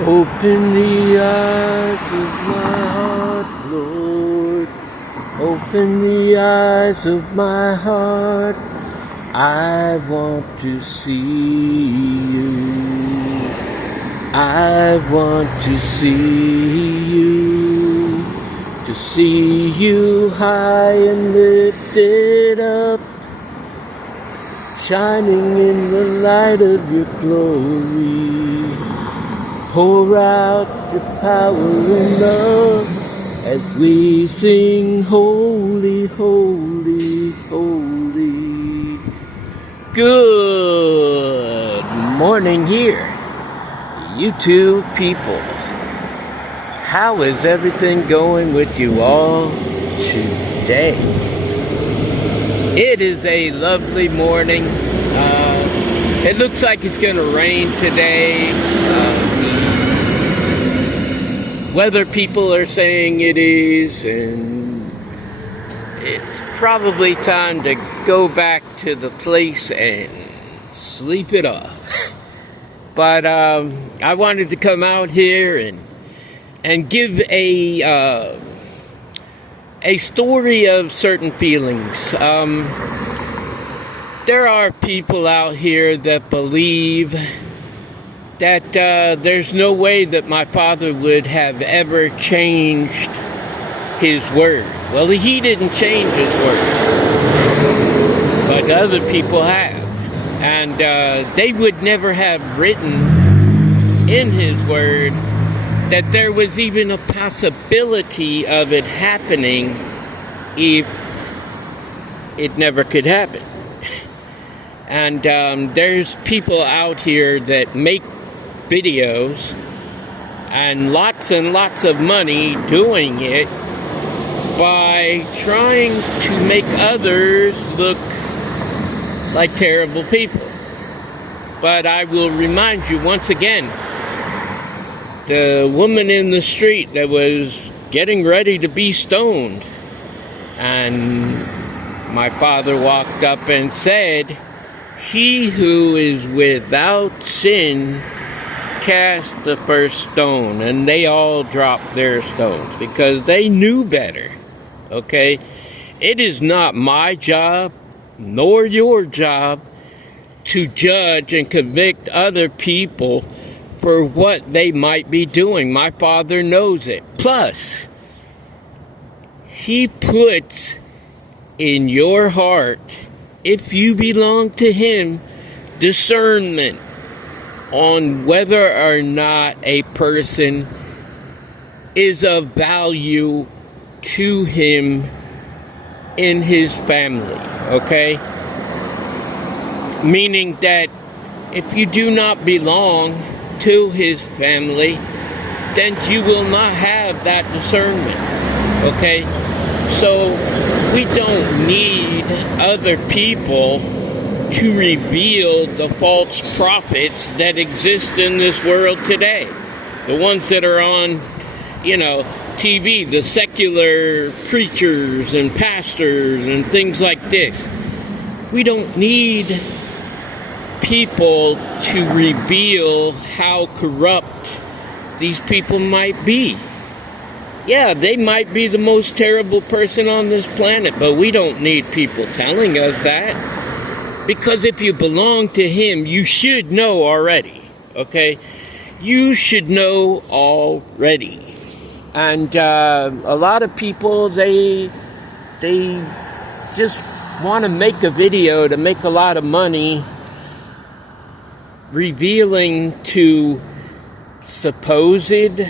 Open the eyes of my heart, Lord. Open the eyes of my heart. I want to see you. I want to see you. To see you high and lifted up, shining in the light of your glory. Pour out your power and love as we sing holy, holy, holy. Good morning here, YouTube people. How is everything going with you all today? It is a lovely morning. It looks like it's going to rain today. Weather people are saying it is, and it's probably time to go back to the place and sleep it off. But I wanted to come out here and give a story of certain feelings. There are people out here that believe that there's no way that my father would have ever changed his word. Well, he didn't change his word, but other people have. And they would never have written in his word that there was even a possibility of it happening if it never could happen. And there's people out here that make videos and lots of money doing it by trying to make others look like terrible people. But I will remind you once again, the woman in the street that was getting ready to be stoned, and my father walked up and said, "He who is without sin cast the first stone," and they all dropped their stones because they knew better. Okay? It is not my job nor your job to judge and convict other people for what they might be doing. My father knows it. Plus, he puts in your heart, if you belong to him, discernment on whether or not a person is of value to him in his family, okay? Meaning that if you do not belong to his family, then you will not have that discernment, okay? So we don't need other people to reveal the false prophets that exist in this world today. The ones that are on, TV, the secular preachers and pastors and things like this. We don't need people to reveal how corrupt these people might be. Yeah, they might be the most terrible person on this planet, but we don't need people telling us that. Because if you belong to him, you should know already, okay? You should know already. And a lot of people, they just want to make a video to make a lot of money revealing to supposed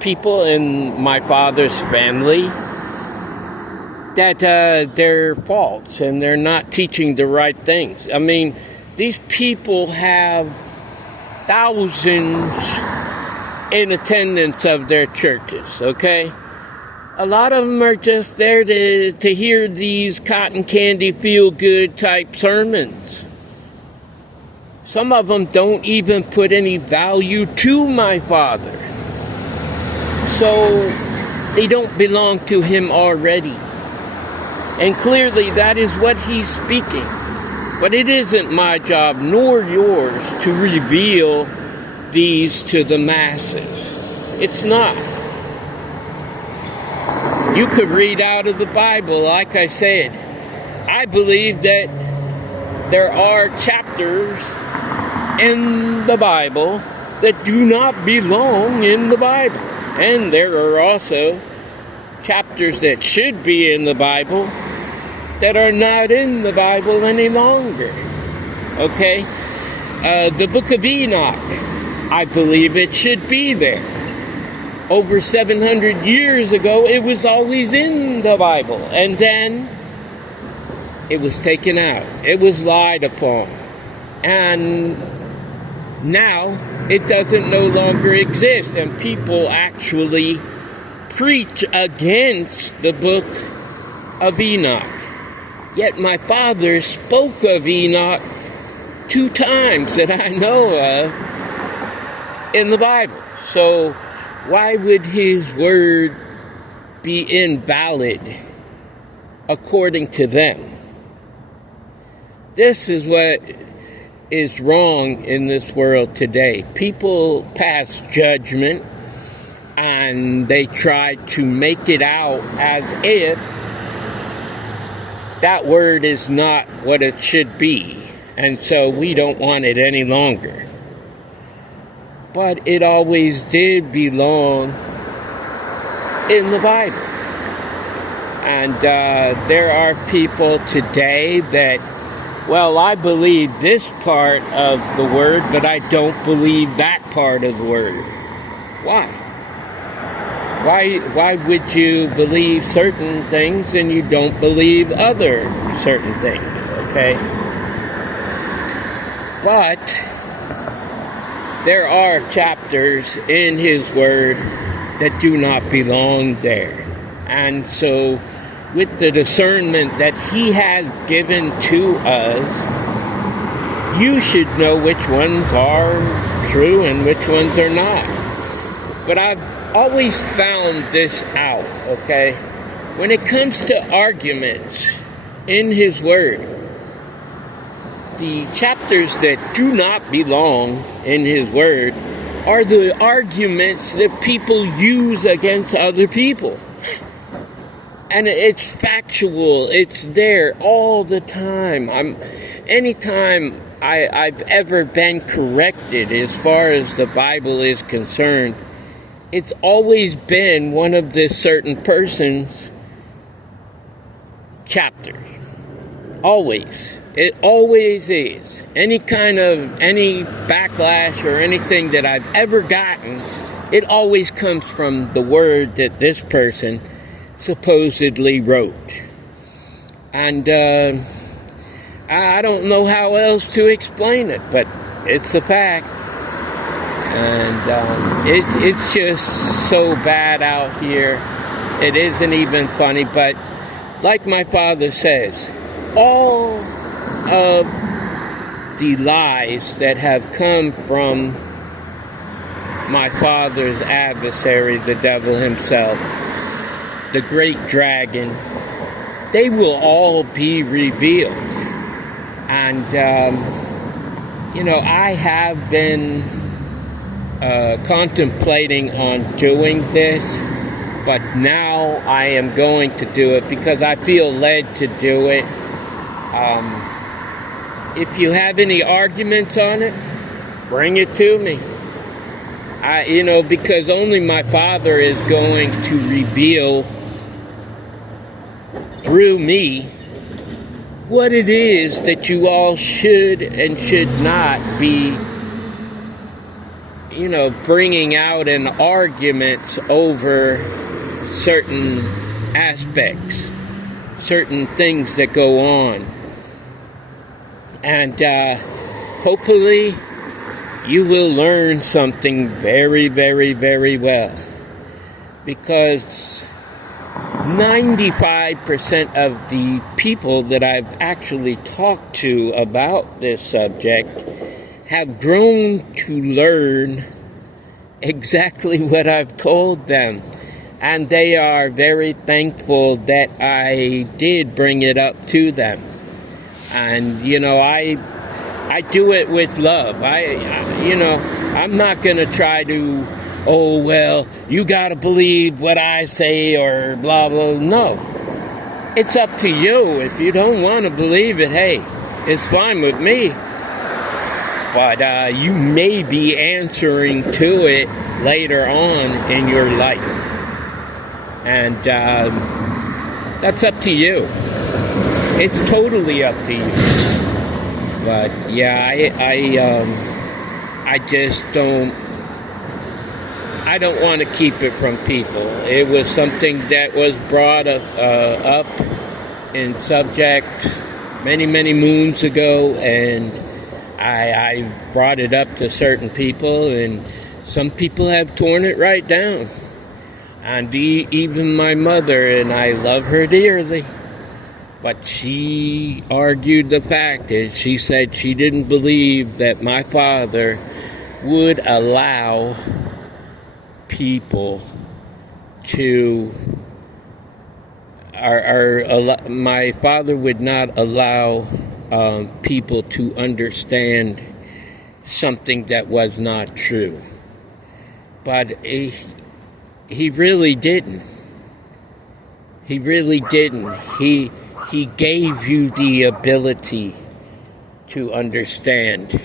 people in my father's family that they're false and they're not teaching the right things. I mean, these people have thousands in attendance of their churches, okay? A lot of them are just there to hear these cotton candy feel-good type sermons. Some of them don't even put any value to my father. So they don't belong to him already. And clearly that is what he's speaking. But it isn't my job nor yours to reveal these to the masses. It's not. You could read out of the Bible, like I said. I believe that there are chapters in the Bible that do not belong in the Bible. And there are also chapters that should be in the Bible that are not in the Bible any longer. Okay? The book of Enoch, I believe it should be there. Over 700 years ago, it was always in the Bible. And then it was taken out. It was lied upon. And now it doesn't no longer exist. And people actually preach against the book of Enoch. Yet my father spoke of Enoch 2 times that I know of in the Bible. So why would his word be invalid according to them? This is what is wrong in this world today. People pass judgment and they try to make it out as if that word is not what it should be. And so we don't want it any longer. But it always did belong in the Bible. And there are people today that, well, I believe this part of the word, but I don't believe that part of the word. Why? Why would you believe certain things and you don't believe other certain things? Okay? But there are chapters in his word that do not belong there. And so with the discernment that he has given to us, you should know which ones are true and which ones are not. But I've always found this out, okay? When it comes to arguments in his word, the chapters that do not belong in his word are the arguments that people use against other people. And it's factual. It's there all the time. Anytime I've ever been corrected as far as the Bible is concerned, it's always been one of this certain person's chapters. Always. It always is. Any backlash or anything that I've ever gotten, it always comes from the word that this person supposedly wrote. And I don't know how else to explain it, but it's a fact. And it's just so bad out here. It isn't even funny, but like my father says, all of the lies that have come from my father's adversary, the devil himself, the great dragon, they will all be revealed. And, I have been contemplating on doing this, but now I am going to do it because I feel led to do it. If you have any arguments on it, bring it to me. Because only my father is going to reveal through me what it is that you all should and should not be, bringing out in arguments over certain aspects, certain things that go on. And hopefully you will learn something very, very, very well. Because 95% of the people that I've actually talked to about this subject have grown to learn exactly what I've told them. And they are very thankful that I did bring it up to them. And, I do it with love. I'm not going to try to, oh, well, you got to believe what I say or blah, blah. No. It's up to you. If you don't want to believe it, hey, it's fine with me. But you may be answering to it later on in your life. And that's up to you. It's totally up to you. But yeah, I just don't want to keep it from people. It was something that was brought up in subject many, many moons ago, and I brought it up to certain people, and some people have torn it right down. And even my mother, and I love her dearly, but she argued the fact that she said she didn't believe that my father would allow people to, my father would not allow people to understand something that was not true. But he really didn't. He really didn't. He gave you the ability to understand.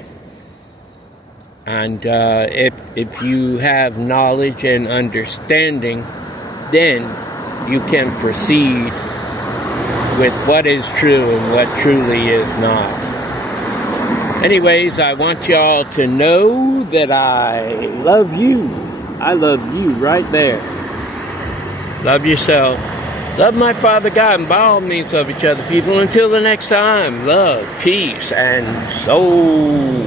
And if you have knowledge and understanding, then you can proceed with what is true and what truly is not. Anyways, I want y'all to know that I love you. I love you right there. Love yourself. Love my Father God, and by all means love each other, people. Until the next time, love, peace, and soul.